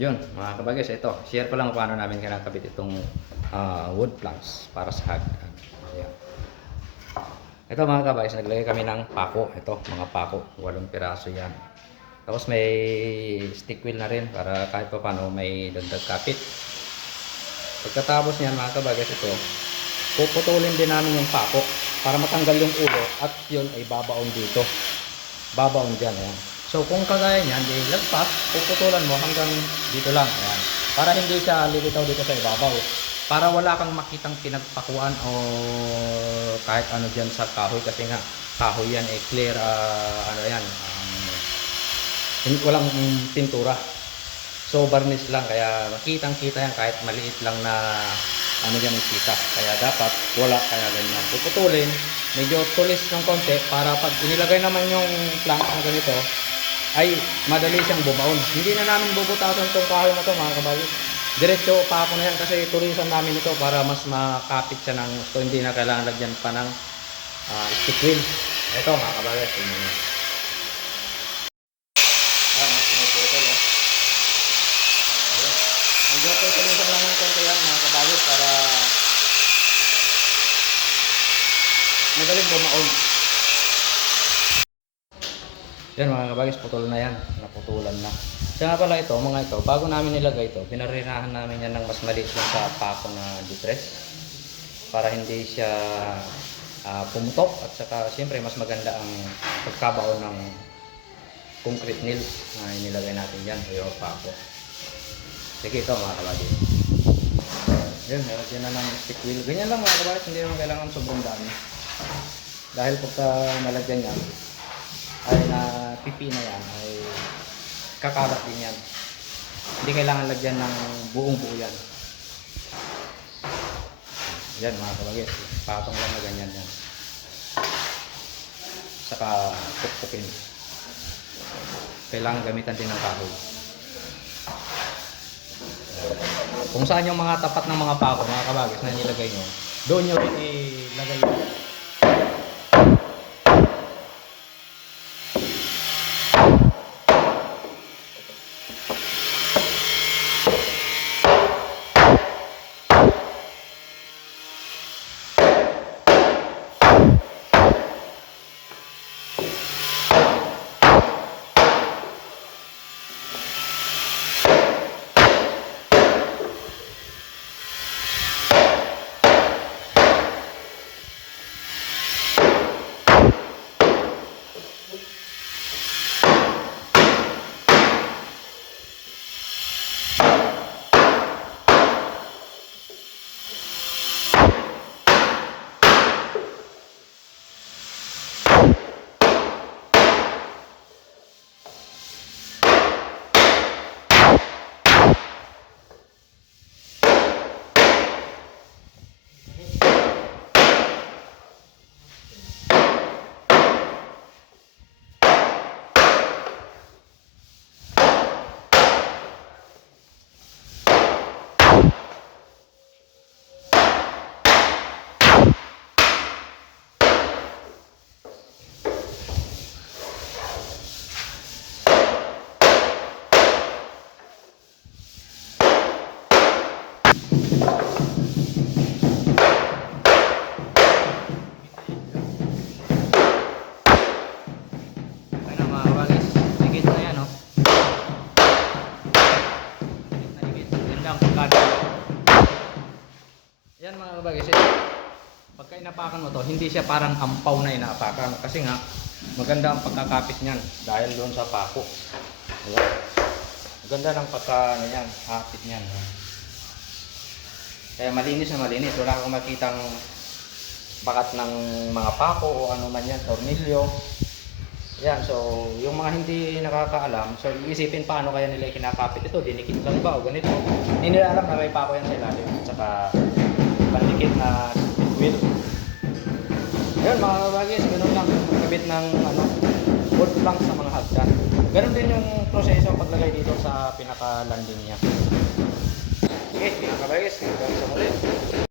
Yun, mga kabagis, ito. Share ko lang paano namin kinakabit itong ah, wood planks para sa hagdan. Ito mga kabagis, naglagay kami ng pako. Ito, mga pako. Walong piraso yan. Tapos may stick wheel na rin para kahit pa paano may dagdag kapit. Pagkatapos niyan mga kabagis, ito, puputulin din namin yung pako para matanggal yung ulo at yun ay babaon dito. Babaon dyan, ayan. So kung kagaya niyan, di lagpas, puputulan mo hanggang dito lang, ayan. Para hindi siya lilitaw dito sa ibabaw. Para wala kang makitang pinagpakuan o kahit ano dyan sa kahoy. Kasi nga kahoy yan eh clear ah, ano yan um, walang mm, pintura. So varnish lang. Kaya makitang kita yan kahit maliit lang na ano yan ang kita. Kaya dapat wala kaya ganyan. Puputulin. Medyo tulis ng konti para pag inilagay naman yung plank na ganito ay madali siyang bumaon hindi na namin bubutasan tong kahoy na to mga kabayo diretso pa ako na yan kasi tulisan namin ito para mas makapit siya ng so hindi na kailangan lagyan pa ng ah, stick wheel ito mga kabayo tingnan nyo Ayan, pinuputol, oh. Ayan. Medyo kabayo para madaling bumaon. Yan mga kabagis, putol na yan. Naputulan na. Kaya nga pala ito, mga ito, bago namin nilagay ito, pinarirahan namin yan ng mas maliit sa pako na depress para hindi siya ah, pumutok at saka siyempre mas maganda ang pagkabaon ng concrete nail na inilagay natin dyan o yung pako. Sige ito mga kabagis. Yan, nilagyan na ng stick wheel. Ganyan lang mga kabagis, hindi naman kailangan sobrang dami. Dahil pagka nalagyan yan, ay na pipi na yan ay kakalat din yan. Hindi kailangan lagyan ng buong buo yan. Yan mga kabagis, patong lang na ganyan yan. Saka pukpukin. Kailangan gamitan din ng kahoy. Kung saan yung mga tapat ng mga pako, mga kabagis na nilagay nyo, doon nyo ilagay yun. Yan mga kabagis, eh. Pagka inapakan mo to, hindi siya parang ampaw na inapakan. Kasi nga, maganda ang pagkakapit niyan dahil doon sa pako. Diba? Maganda ng pagka, ano yan, kapit niyan. Kaya malinis na malinis. Wala kang makitang bakat ng mga pako o ano man yan, tornilyo. Yan, so yung mga hindi nakakaalam, so iisipin paano kaya nila kinakapit ito, dinikit lang ba o ganito. Hindi nila alam na may pako yan sa ilalim at saka pandikit na wheel. Ayun mga kabagis, ganun lang kabit ng ano, wood plank sa mga hagdan. Ganun din yung proseso paglagay dito sa pinaka-landing niya. Sige, mga kabagis, hanggang sa muli.